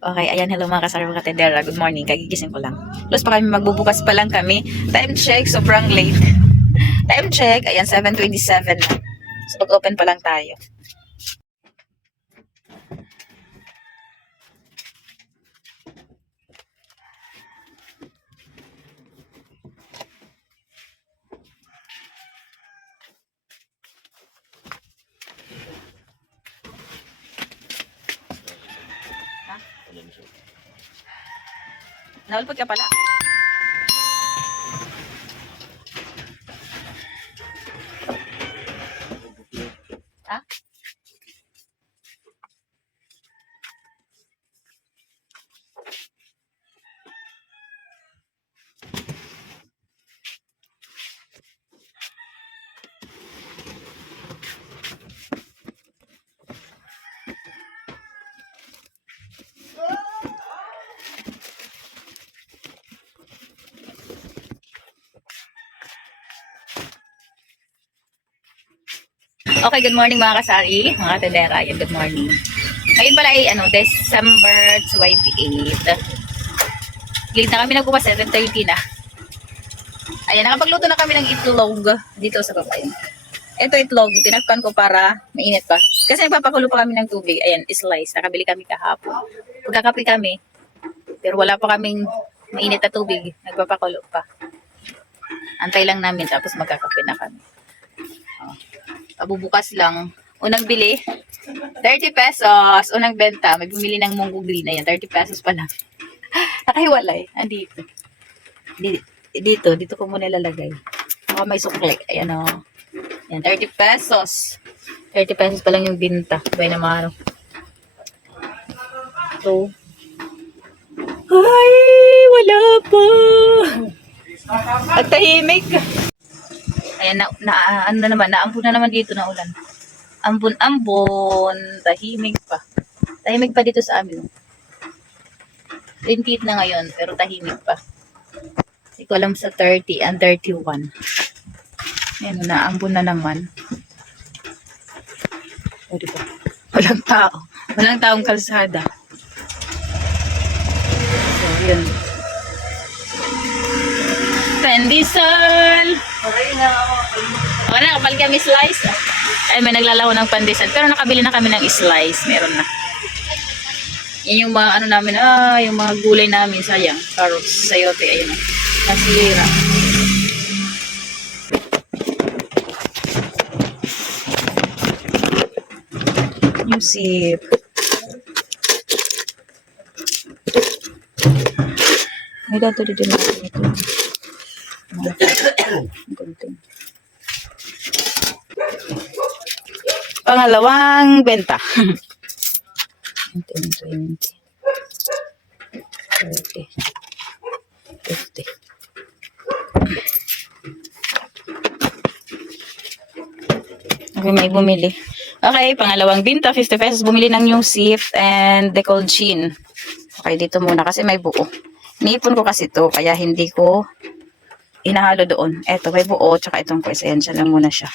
Okay, ayan, hello mga kasarang katedera. Good morning, kagigising ko lang. Plus pa kami, magbubukas pa lang kami. Time check, sobrang late. Time check, ayan, 7:27 na. So, mag-open pa lang tayo. Ha? Naulpot ka pala. Ha? Okay, good morning mga kasari, mga katedera. Ayan, good morning. Ngayon pala ay December 28. Late na kami nagbukas, 7:30 na. Ayan, nakapagluto na kami ng itlog dito sa babae. Ito itlog, tinakpan ko para mainit pa. Kasi nagpapakulo pa kami ng tubig. Ayan, slice. Nakabili kami kahapon. Pagkakape kami, pero wala pa kaming mainit na tubig. Nagpapakulo pa. Antay lang namin, tapos magkakape na kami. Pabubukas lang. Unang bili, 30 pesos. Unang benta, may bumili ng munggo green. Ayan, 30 pesos pa lang. Nakahiwalay. Andito. Dito ko muna ilalagay. Baka may sukli. Ayan o. Ayan, 30 pesos. 30 pesos pa lang yung binta. Sabay naman. So, ay, wala pa. At tahimik. Ayan, naambon na naman dito na ulan. Ambon, tahimik pa. Tahimik pa dito sa amin. Lintit na ngayon, pero tahimik pa. Hindi ko alam sa 30 and 31. Ayan, naambon na naman. O, diba? Walang tao. Walang taong kalsada. So, yun. Pandesal! Wala, kapal kami slice. Ay, may naglalaho ng pandesal. Pero nakabili na kami ng slice. Meron na. Yan yung mga namin, yung mga gulay namin, sayang. Carrots, sayote, ayun. Nasira. Yung sip. May dato dito natin ito. Gunting. Pangalawang benta. 10, 20, 30, 50. Okay, may bumili. Okay, pangalawang binta, 50 pesos. Bumili ng new sip and decalled gin. Okay, dito muna kasi may buo. Iniipon ko kasi ito, kaya hindi ko inahalo doon. Eto, may buo, tsaka itong quiz. Ayan, siya lang muna siya.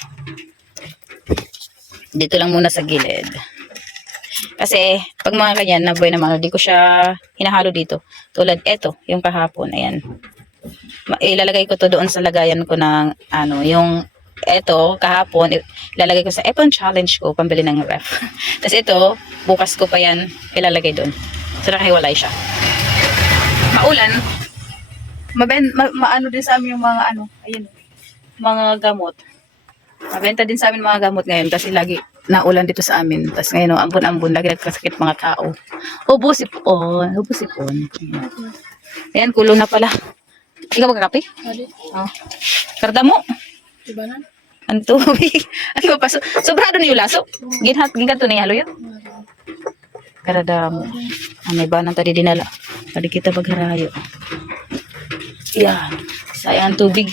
Dito lang muna sa gilid. Kasi, pag mga ganyan, nabuhay naman, hindi ko siya hinahalo dito. Tulad, eto, yung kahapon, ayan. Ilalagay ko to doon sa lagayan ko ng, yung, eto, kahapon, ilalagay ko sa Epon Challenge ko, pambili ng ref. Tapos ito, bukas ko pa yan, ilalagay doon. So, nakahiwalay siya. Maulan, maano din sa amin yung mga ayun, mga gamot. Mabenta din sa amin mga gamot ngayon kasi lagi naulan dito sa amin. Tapos ngayon, ambon-ambon, lagi nagkasakit mga tao. Ubusipon. Ayan, kulo na pala. Ikaw magkakape? Oh. Kardamo? Diba na? Ang tubig. Ano pa? Sobrado na yung laso. Gingat to na yung halo yun. Kardamo. May banang tadi dinala. Tadi kita magharayo. Yan. Sayang tubig.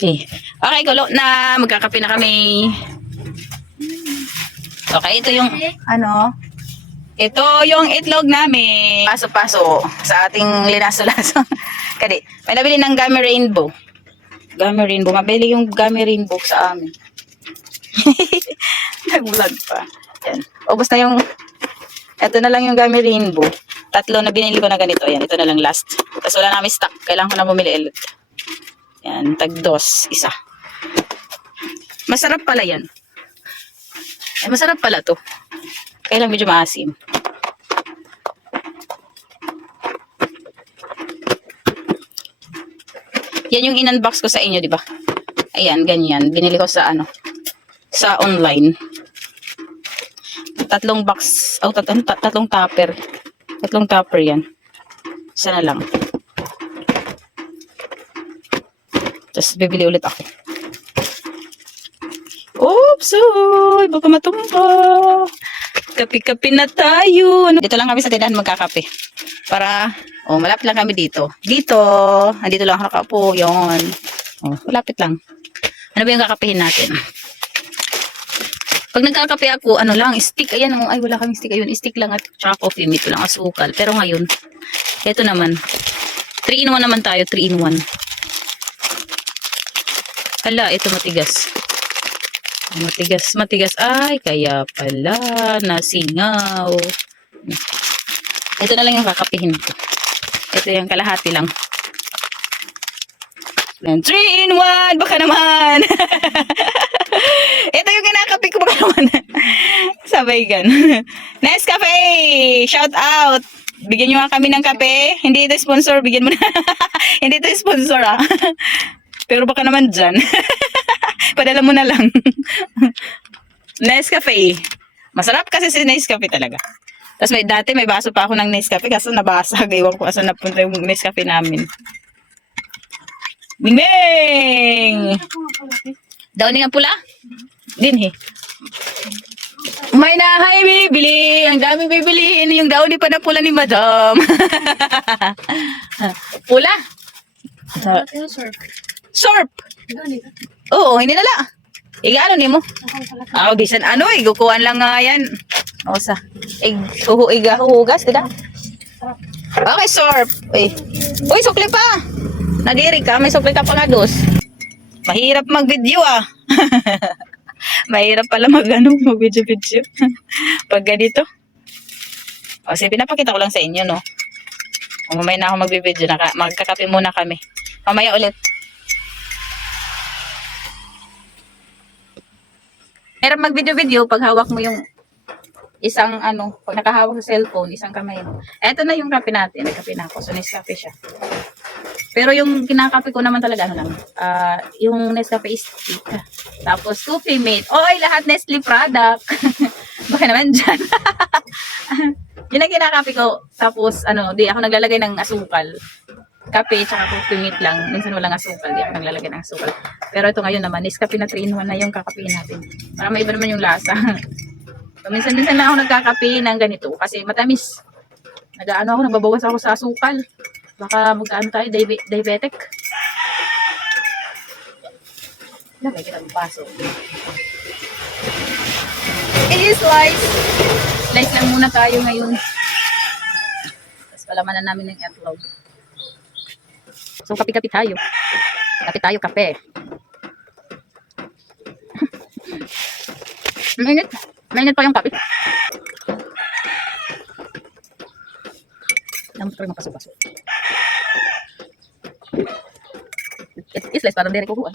Okay. Okay, kulo na. Magkakape na kami. Okay, ito yung ito yung itlog namin. Paso-paso sa ating linaso-laso. Kadi, may nabili ng Gummy Rainbow. Gummy Rainbow. Mabili yung Gummy Rainbow sa amin. Nag-vlog pa. Yan. Ubus na yung, ito na lang yung Gummy Rainbow. Tatlo na binili ko na ganito. Ayan, ito na lang last. Tapos wala namin stock. Kailangan ko na bumili ulit. Yan, tag-dos, isa. Masarap pala yan. Ay, masarap pala to. Kaya lang medyo maasim. Yan yung in-unbox ko sa inyo, di ba? Ayan, ganyan. Binili ko sa sa online. Tatlong box, tatlong tupper. Tatlong tupper yan. Isa na lang. Tapos bibili ulit ako. Oops! Oy, baka matumba. Kape-kape na tayo. Dito lang kami sa tindahan magkakape. Para, malapit lang kami dito. Dito. Andito lang ako nakaupo. Yun. Malapit lang. Ano ba yung kakapehin natin? Pag nagkakape ako, stick. Ayan, ay wala kaming stick. Ayun, stick lang at tsaka coffee. Ito lang asukal. Pero ngayon, ito naman. 3-in-1 naman tayo. 3-in-1. Hala, ito matigas. Matigas. Ay, kaya pala. Nasingaw. Ito na lang yung kakapihin ko. Ito yung kalahati lang. 3-in-1! Baka naman! Ito yung kinakape ko, baka naman. Sabay gan. Nescafe! Shout out! Bigyan nyo nga kami ng kape. Hindi ito sponsor. Bigyan mo na. Hindi ito sponsor, ah. Pero baka naman dyan. Padala mo na lang. Nescafe. Masarap kasi si Nescafe talaga. Tapos dati may baso pa ako ng Nescafe kaso nabasag. Ewan ko asan napunta yung Nescafe namin. Bingbing! Downy nga pula? Din May nahay bibili. Ang daming bibilihin. Yung downy pa na pula ni Madam. Pula? Surf. Oo, hindi nala. Ano ni mo? Bisan igukuhan lang nga yan. Sa huhugas, tidak? Okay, surf. Uy, sukli pa. Nadiri ka, may sukli ka pa nga dos. Mahirap mag-video Mahirap pala mag-video. Pag ganito. Sige, pinapakita ko lang sa inyo, no? Mamaya na ako mag-video. Magkakape muna kami. Mamaya ulit. Meron mag-video pag hawak mo yung isang pag nakahawak sa cellphone, isang kamay mo. Eto na yung kape natin. May kape na ako. So, Nescafe siya. Pero yung kinakape ko naman talaga, yung Nescafe stick. Tapos, Coffee Mate. Lahat Nestle product. Baka naman dyan. Yun ang kinakape ko. Tapos, di ako naglalagay ng asukal. Kape, tsaka Coffee Mate lang. Minsan walang asukal. Di ako naglalagay ng asukal. Pero ito ngayon naman, Nescafe na 3-in-1 na yung kakapein natin. Para may iba naman yung lasa. So, minsan lang ako nagkakape ng ganito. Kasi matamis. Nagbabawas ako sa asukal. Baka tayo, diabetic. Lagay kita ng baso. I-slice. Slice lang muna tayo ngayon. Tapos palamanan namin ng itlog. So, kape-kape tayo. Kape. Mainit pa yung kape. Ang pero mapasok-pasok. Islice parang dere ko buwan.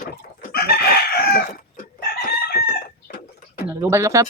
Lubal lang siya.